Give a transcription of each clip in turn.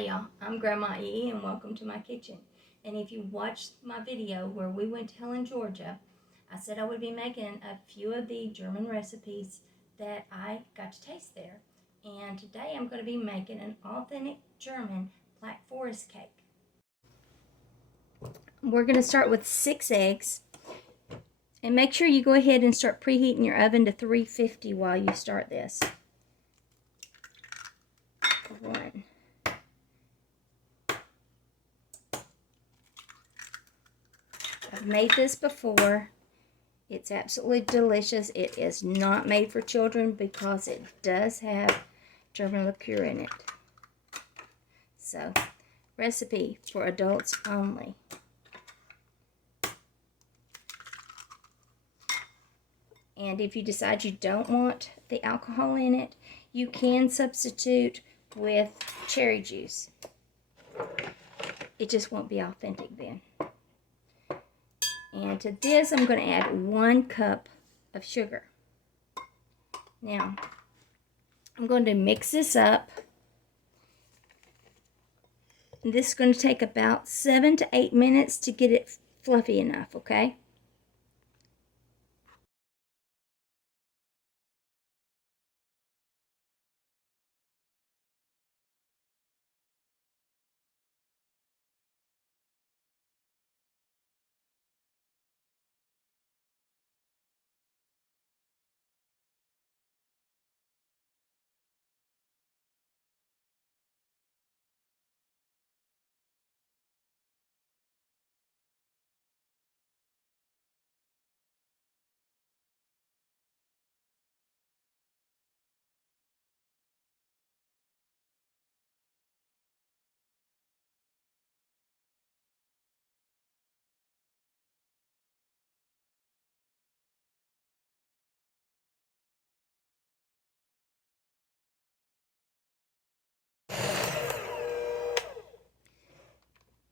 Hi y'all, I'm Grandma E and welcome to my kitchen. And if you watched my video where we went to Helen, Georgia, I said I would be making a few of the German recipes that I got to taste there. And today I'm going to be making an authentic German Black Forest cake. We're going to start with 6 eggs. And make sure you go ahead and start preheating your oven to 350 while you start this. 1. I've made this before. It's absolutely delicious. It is not made for children because it does have German liqueur in it. So, recipe for adults only. And if you decide you don't want the alcohol in it, you can substitute with cherry juice. It just won't be authentic then. And to this, I'm going to add 1 cup of sugar. Now, I'm going to mix this up. This is going to take about 7 to 8 minutes to get it fluffy enough, okay?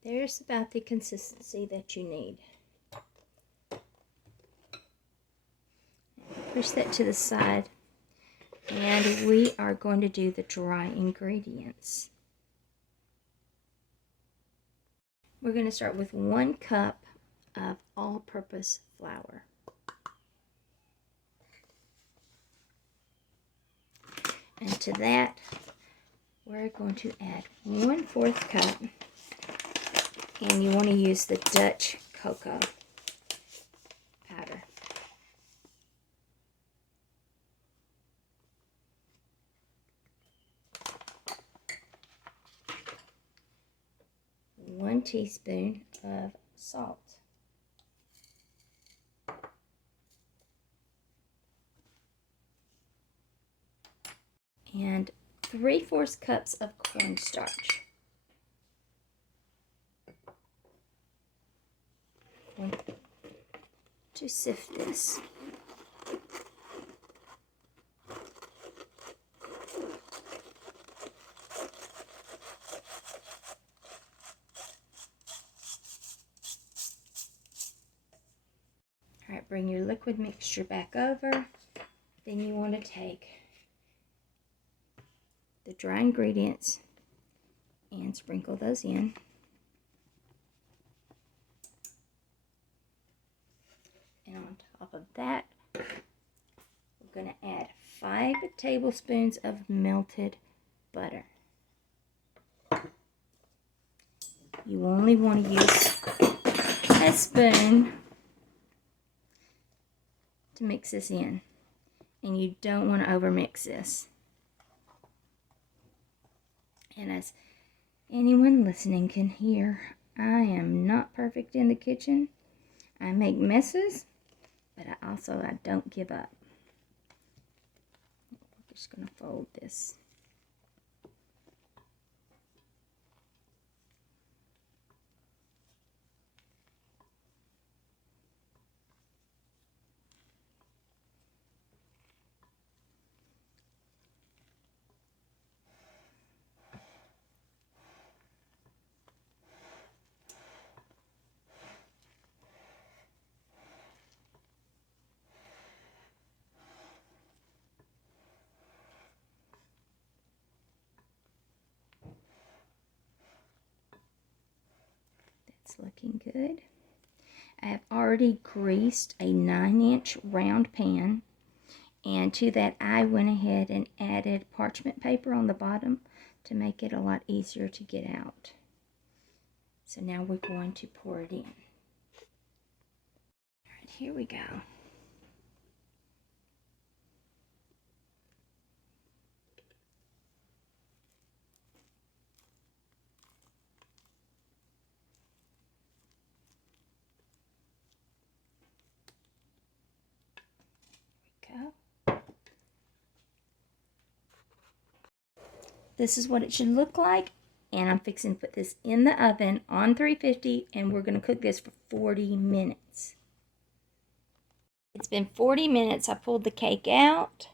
There's about the consistency that you need. Push that to the side. And we are going to do the dry ingredients. We're going to start with 1 cup of all-purpose flour. And to that, we're going to add 1/4 cup. And you want to use the Dutch cocoa powder. One teaspoon of salt. And 3/4 cups of cornstarch. To sift this. All right, bring your liquid mixture back over. Then you want to take the dry ingredients and sprinkle those in. And on top of that, we're going to add 5 tablespoons of melted butter. You only want to use a spoon to mix this in. And you don't want to overmix this. And as anyone listening can hear, I am not perfect in the kitchen. I make messes, but I don't give up. We're just going to fold this. looking good. I have already greased a 9-inch round pan, and to that I went ahead and added parchment paper on the bottom to make it a lot easier to get out. So now we're going to pour it in. All right, here we go. This is what it should look like, and I'm fixing to put this in the oven on 350, and we're going to cook this for 40 minutes. It's been 40 minutes. I pulled the cake out.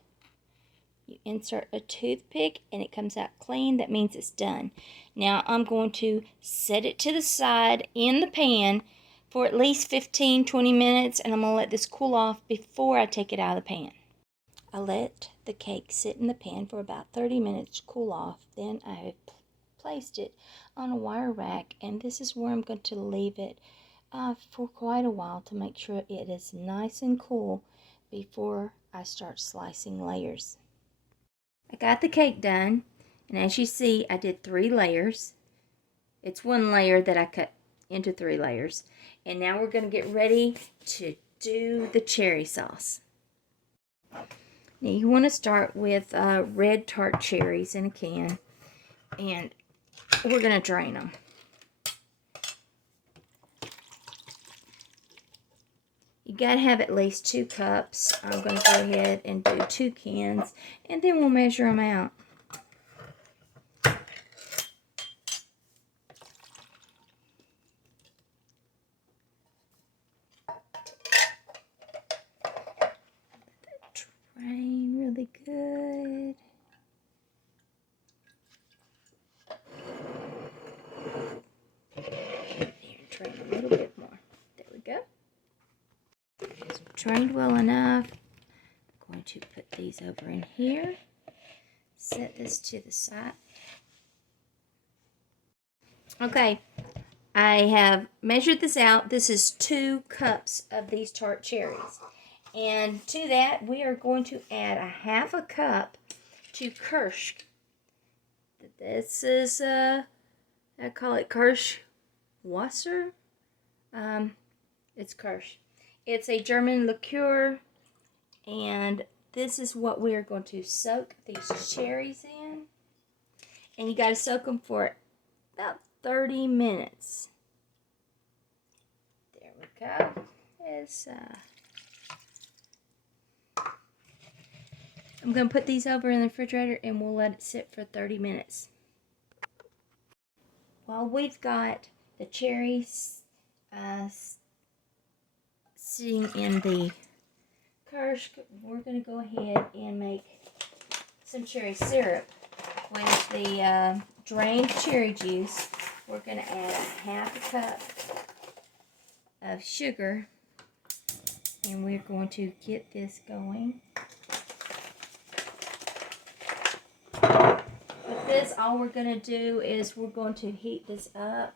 You insert a toothpick and it comes out clean. That means it's done. Now I'm going to set it to the side in the pan for at least 15-20 minutes, and I'm going to let this cool off before I take it out of the pan. I let the cake sit in the pan for about 30 minutes to cool off. Then I have placed it on a wire rack, and this is where I'm going to leave it for quite a while to make sure it is nice and cool before I start slicing layers. I got the cake done, and as you see, I did 3 layers. It's 1 layer that I cut into 3 layers. And now we're going to get ready to do the cherry sauce. Now you want to start with red tart cherries in a can, and we're going to drain them. You got to have at least 2 cups. I'm going to go ahead and do 2 cans, and then we'll measure them out. Drain really good. Here, drain a little bit more. There we go. It's drained well enough. I'm going to put these over in here. Set this to the side. Okay, I have measured this out. This is 2 cups of these tart cherries. And to that, we are going to add a 1/2 cup to Kirsch. This is, I call it Kirschwasser. It's Kirsch. It's a German liqueur, and this is what we are going to soak these cherries in. And you got to soak them for about 30 minutes. There we go. It's, I'm going to put these over in the refrigerator, and we'll let it sit for 30 minutes. While we've got the cherries sitting in the Kirsch, we're going to go ahead and make some cherry syrup. With the drained cherry juice, we're going to add a 1/2 cup of sugar, and we're going to get this going. With this, all we're going to do is we're going to heat this up,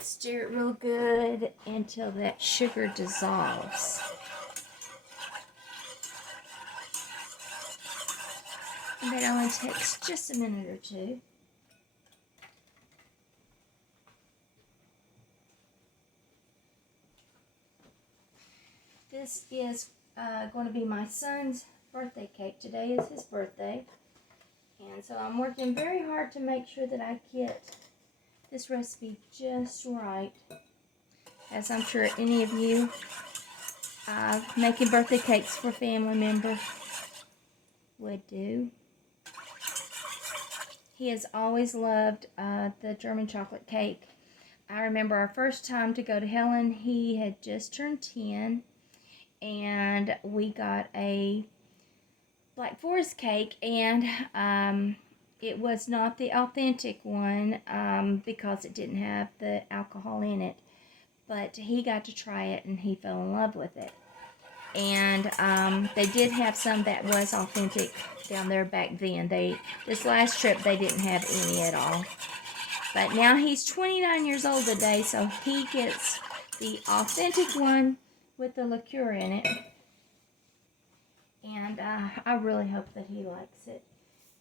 stir it real good until that sugar dissolves. And that only takes just a minute or 2. This is going to be my son's birthday cake. Today is his birthday. And so I'm working very hard to make sure that I get this recipe just right. As I'm sure any of you making birthday cakes for family members would do. He has always loved the German chocolate cake. I remember our first time to go to Helen, he had just turned 10, and we got a Black Forest cake, and it was not the authentic one because it didn't have the alcohol in it. But he got to try it, and he fell in love with it. And they did have some that was authentic down there back then. This last trip, they didn't have any at all. But now he's 29 years old today, so he gets the authentic one with the liqueur in it. And I really hope that he likes it.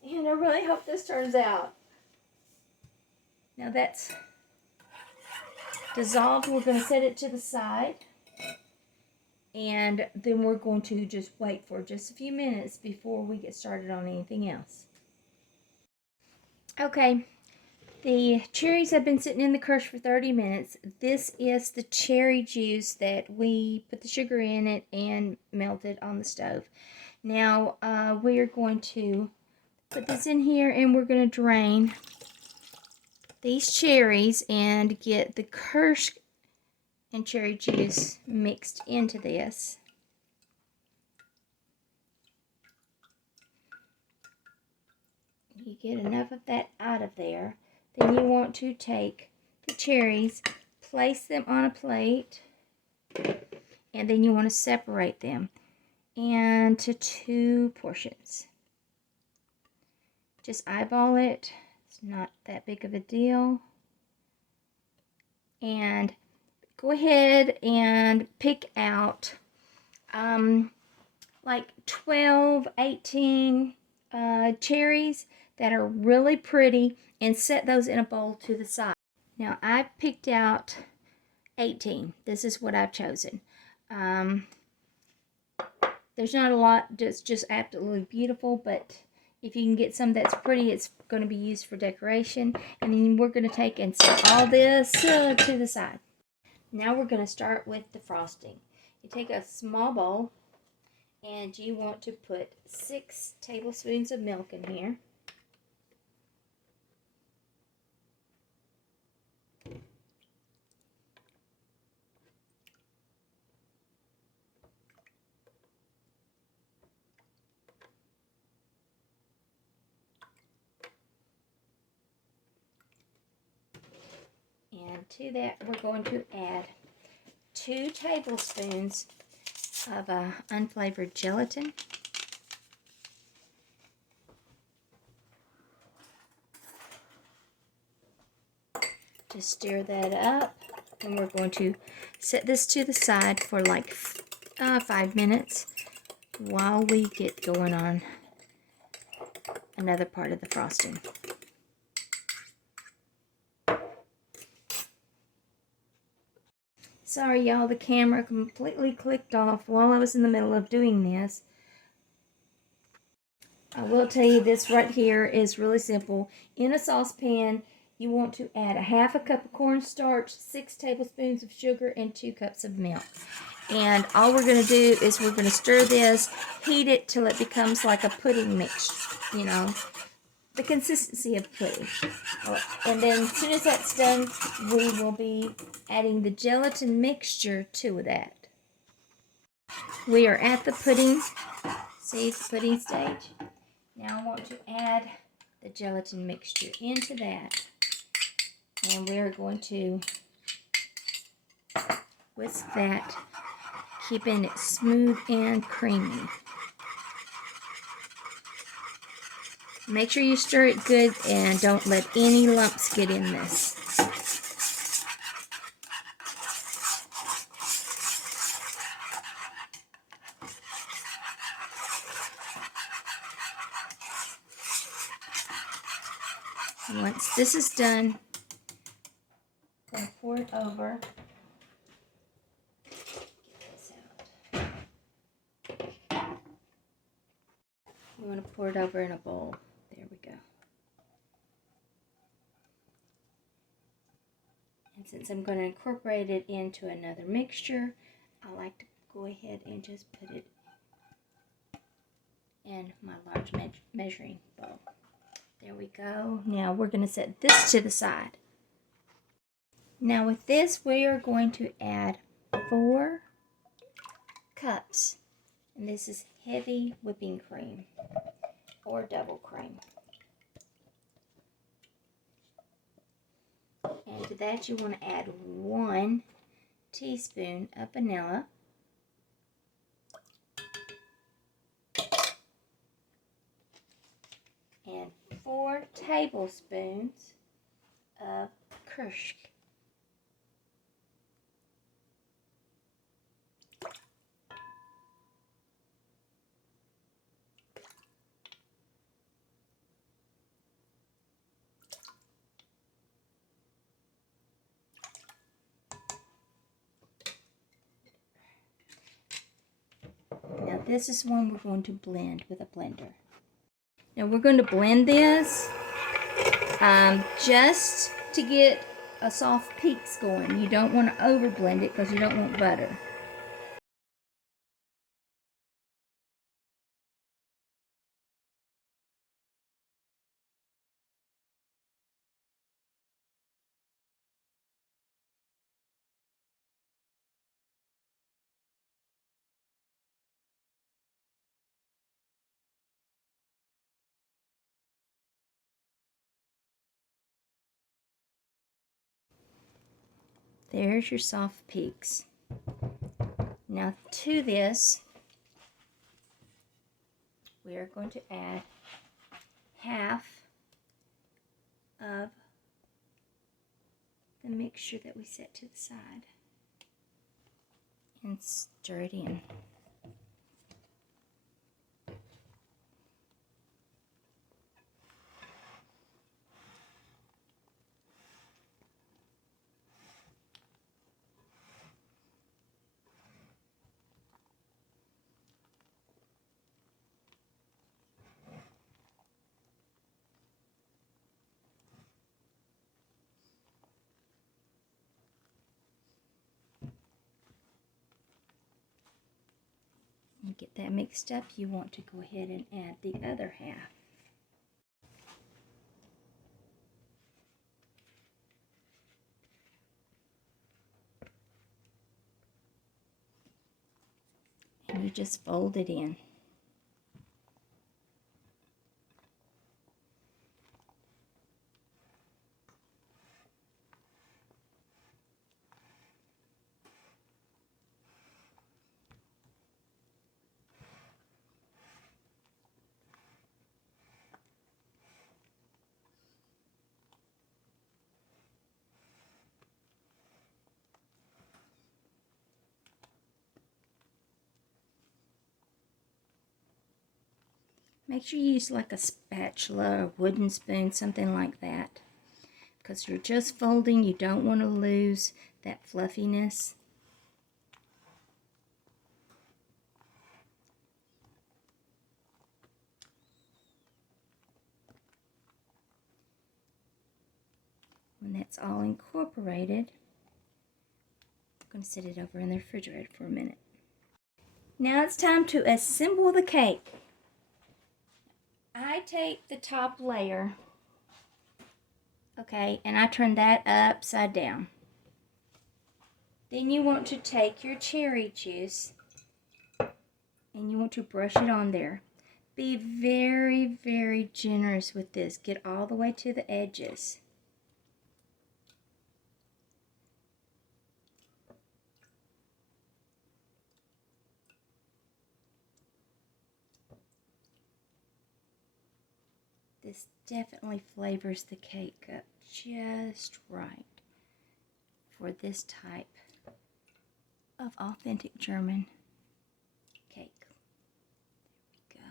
And I really hope this turns out. Now that's dissolved. We're going to set it to the side. And then we're going to just wait for just a few minutes before we get started on anything else. Okay, the cherries have been sitting in the crush for 30 minutes. This is the cherry juice that we put the sugar in it and melted on the stove. Now, we are going to put this in here and we're going to drain these cherries and get the Kirsch and cherry juice mixed into this. You get enough of that out of there. Then you want to take the cherries, place them on a plate, and then you want to separate them into 2 portions. Just eyeball it. It's not that big of a deal. And go ahead and pick out like 12, 18 cherries that are really pretty and set those in a bowl to the side. Now I picked out 18. This is what I've chosen. There's not a lot that's just absolutely beautiful, but if you can get some that's pretty, it's going to be used for decoration. And then we're going to take and set all this to the side. Now we're going to start with the frosting. You take a small bowl and you want to put 6 tablespoons of milk in here. And to that, we're going to add 2 tablespoons of unflavored gelatin. Just stir that up, and we're going to set this to the side for like 5 minutes while we get going on another part of the frosting. Sorry y'all, the camera completely clicked off while I was in the middle of doing this. I will tell you this right here is really simple. In a saucepan, you want to add 1/2 cup of cornstarch, 6 tablespoons of sugar, and 2 cups of milk. And all we're going to do is we're going to stir this, heat it till it becomes like a pudding mix, you know, the consistency of pudding. And then as soon as that's done, we will be adding the gelatin mixture to that. We are at the pudding stage. Now I want to add the gelatin mixture into that. And we are going to whisk that, keeping it smooth and creamy. Make sure you stir it good and don't let any lumps get in this. Once this is done, I'm going to pour it over. Get this out. You want to pour it over in a bowl. There we go. And since I'm going to incorporate it into another mixture, I like to go ahead and just put it in my large measuring bowl. There we go. Now we're going to set this to the side. Now with this, we are going to add 4 cups. And this is heavy whipping cream or double cream. And to that you want to add 1 teaspoon of vanilla. And 4 tablespoons of Kirsch. Now this is one we're going to blend with a blender. Now we're going to blend this just to get a soft peaks going. You don't want to over blend it because you don't want butter. There's your soft peaks. Now to this, we are going to add half of the mixture that we set to the side and stir it in. And get that mixed up, you want to go ahead and add the other half. And you just fold it in. Make sure you use like a spatula or wooden spoon, something like that. Because you're just folding, you don't want to lose that fluffiness. When that's all incorporated, I'm going to set it over in the refrigerator for a minute. Now it's time to assemble the cake. I take the top layer, okay, and I turn that upside down. Then you want to take your cherry juice and you want to brush it on there. Be very, very generous with this. Get all the way to the edges. This definitely flavors the cake up just right for this type of authentic German cake. There we go.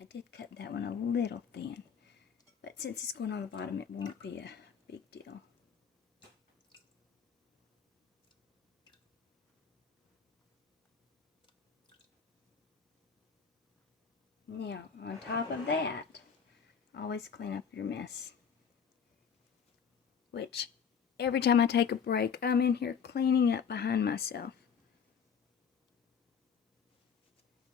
I did cut that one a little thin, but since it's going on the bottom, it won't be a big deal. Now, on top of that, always clean up your mess. Which, every time I take a break, I'm in here cleaning up behind myself.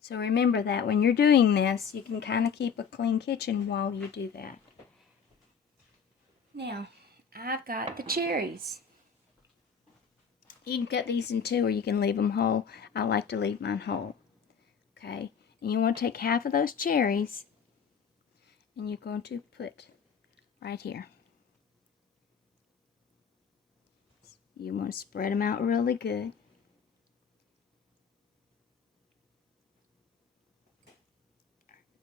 So remember that when you're doing this, you can kind of keep a clean kitchen while you do that. Now, I've got the cherries. You can cut these in two or you can leave them whole. I like to leave mine whole. Okay, and you want to take half of those cherries and you're going to put right here. You want to spread them out really good.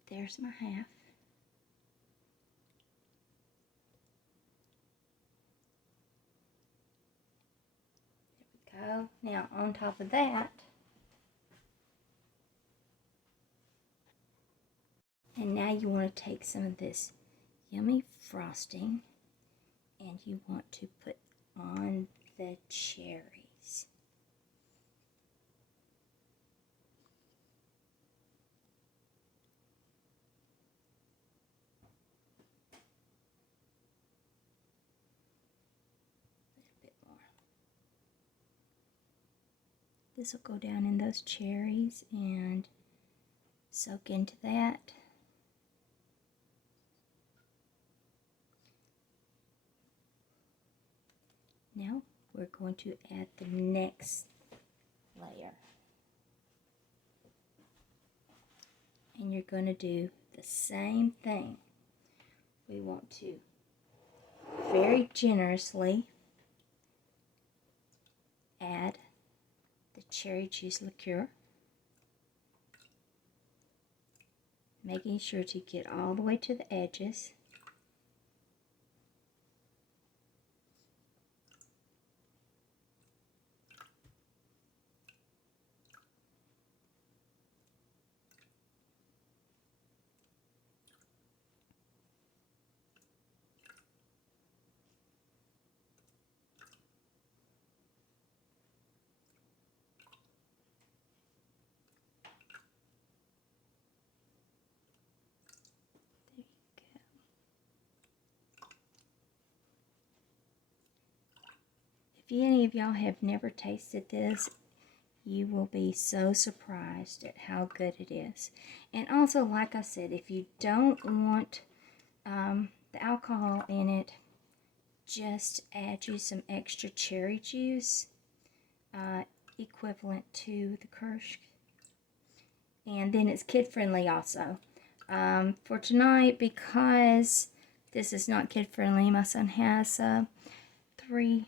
There's my half. There we go. Now on top of that, and now you want to take some of this yummy frosting and you want to put on the cherries. A bit more. This will go down in those cherries and soak into that. Now we're going to add the next layer. And you're going to do the same thing. We want to very generously add the cherry juice liqueur, making sure to get all the way to the edges. If any of y'all have never tasted this, you will be so surprised at how good it is. And also, like I said, if you don't want the alcohol in it, just add you some extra cherry juice, equivalent to the Kirsch. And then it's kid-friendly also. For tonight, because this is not kid-friendly, my son has 3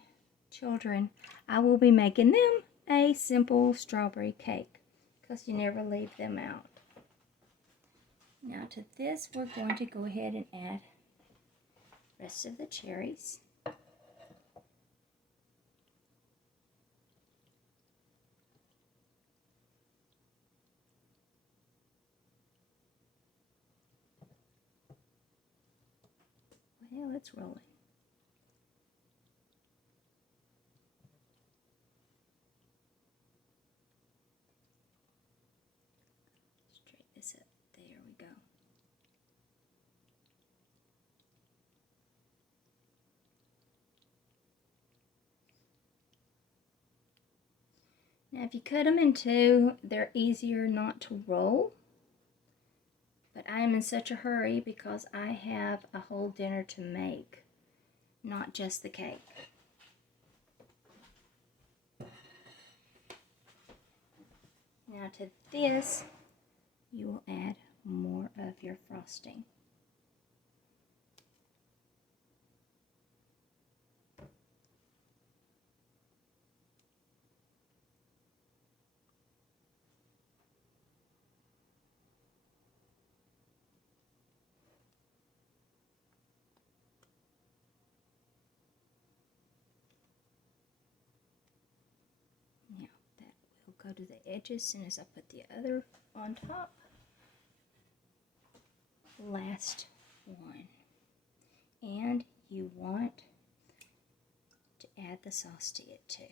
children, I will be making them a simple strawberry cake because you never leave them out. Now to this, we're going to go ahead and add the rest of the cherries. Well, it's rolling. Straighten this up. There we go. Now if you cut them in two, they're easier not to roll. But I am in such a hurry because I have a whole dinner to make, not just the cake. Now to this, you will add more of your frosting. Now that will go to the edges as soon as I put the other on top. Last one. And you want to add the sauce to it too.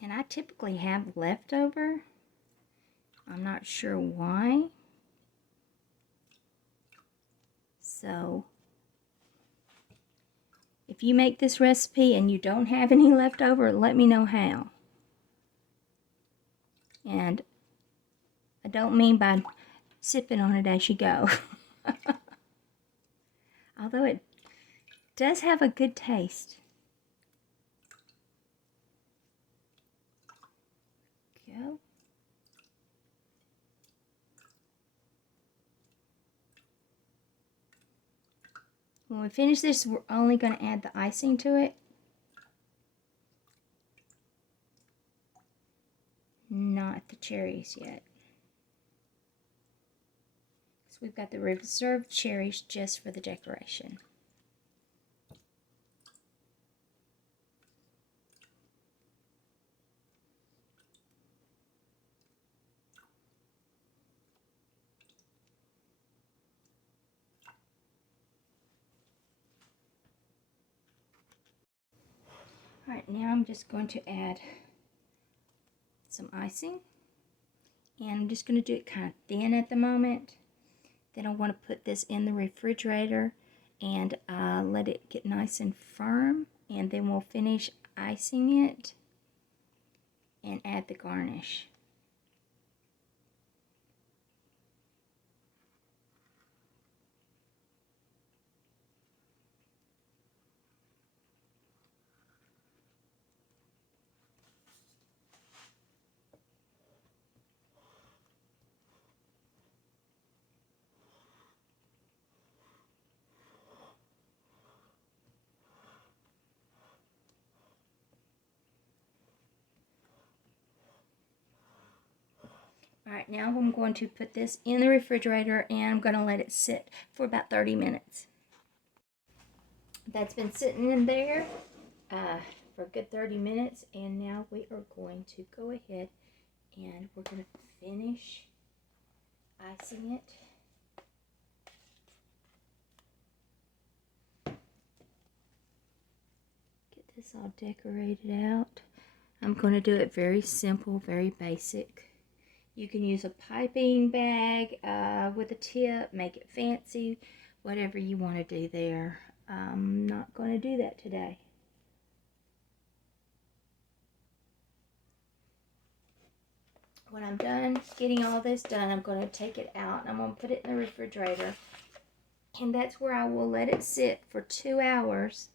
And I typically have leftover. I'm not sure why. So if you make this recipe and you don't have any left over, let me know how. And I don't mean by sipping on it as you go. Although it does have a good taste. Go. When we finish this, we're only going to add the icing to it. Not the cherries yet. So we've got the reserved cherries just for the decoration. Alright, now I'm just going to add some icing. And I'm just going to do it kind of thin at the moment. Then I want to put this in the refrigerator and let it get nice and firm. And then we'll finish icing it and add the garnish. Alright, now I'm going to put this in the refrigerator and I'm going to let it sit for about 30 minutes. That's been sitting in there for a good 30 minutes, and now we are going to go ahead and we're going to finish icing it. Get this all decorated out. I'm going to do it very simple, very basic. You can use a piping bag with a tip, make it fancy, whatever you want to do there. I'm not going to do that today. When I'm done getting all this done, I'm going to take it out and I'm going to put it in the refrigerator. And that's where I will let it sit for 2 hours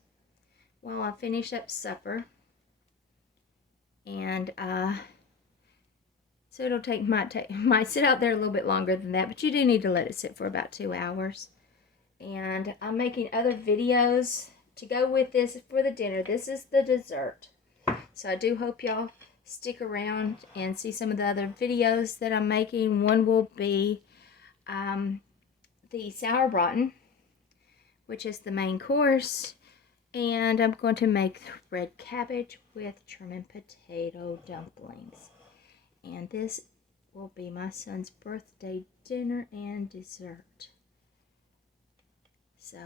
while I finish up supper. And so it'll might sit out there a little bit longer than that, but you do need to let it sit for about 2 hours. And I'm making other videos to go with this for the dinner. This is the dessert. So I do hope y'all stick around and see some of the other videos that I'm making. One will be the sauerbraten, which is the main course. And I'm going to make red cabbage with German potato dumplings. And this will be my son's birthday dinner and dessert. So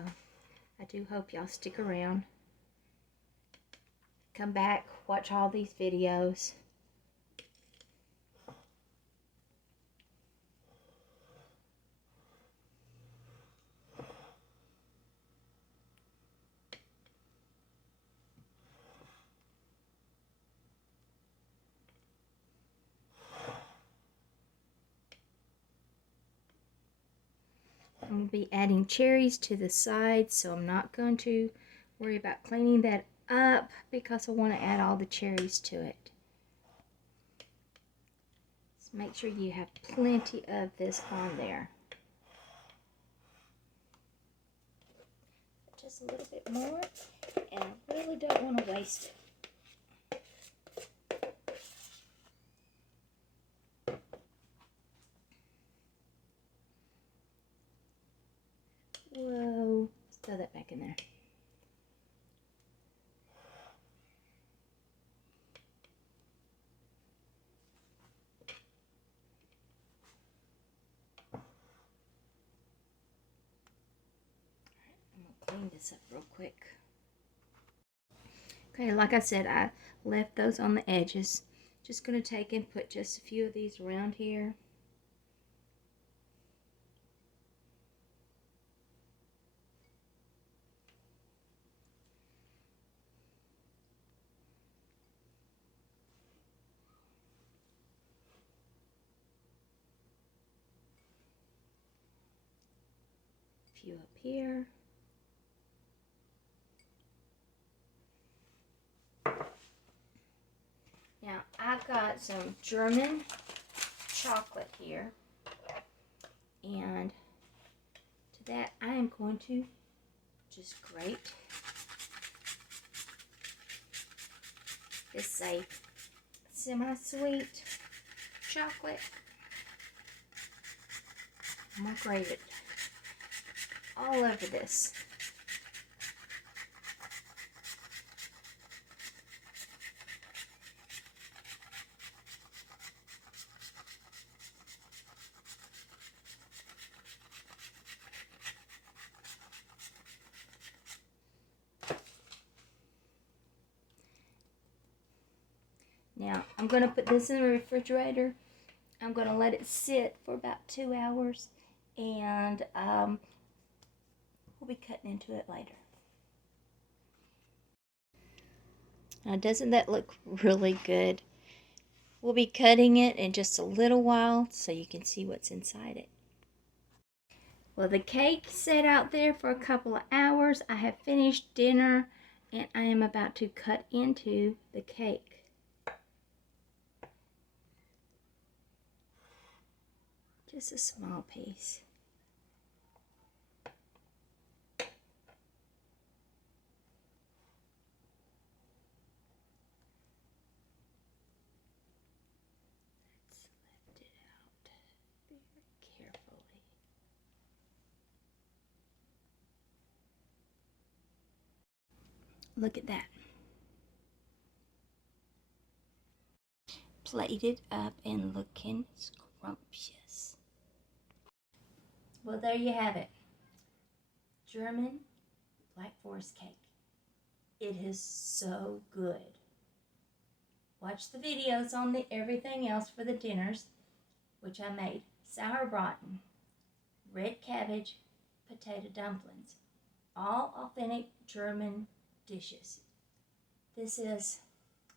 I do hope y'all stick around. Come back, watch all these videos. I'm going to be adding cherries to the side, so I'm not going to worry about cleaning that up because I want to add all the cherries to it. So make sure you have plenty of this on there. Just a little bit more, and I really don't want to waste it. Whoa, let's throw that back in there. I'm going to clean this up real quick. Okay, like I said, I left those on the edges. Just going to take and put just a few of these around here. A few up here. Now, I've got some German chocolate here, and to that I am going to just great. This is a semi-sweet chocolate. I'm going to grate it all over this. Now, I'm going to put this in the refrigerator. I'm going to let it sit for about 2 hours, and we'll be cutting into it later. Now, doesn't that look really good? We'll be cutting it in just a little while so you can see what's inside it. Well, the cake sat out there for a couple of hours. I have finished dinner, and I am about to cut into the cake. Just a small piece. Let's lift it out very carefully. Look at that. Plated up and looking scrumptious. Well, there you have it. German Black Forest cake. It is so good. Watch the videos on everything else for the dinners, which I made. Sauerbraten, red cabbage, potato dumplings. All authentic German dishes. This is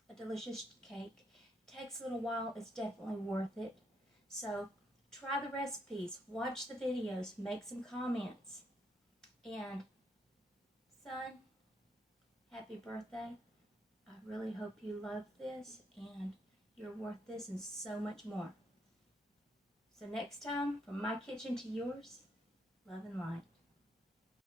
a delicious cake. Takes a little while. It's definitely worth it. So try the recipes, watch the videos, make some comments. And son, happy birthday. I really hope you love this and you're worth this and so much more. So next time, from my kitchen to yours, love and light.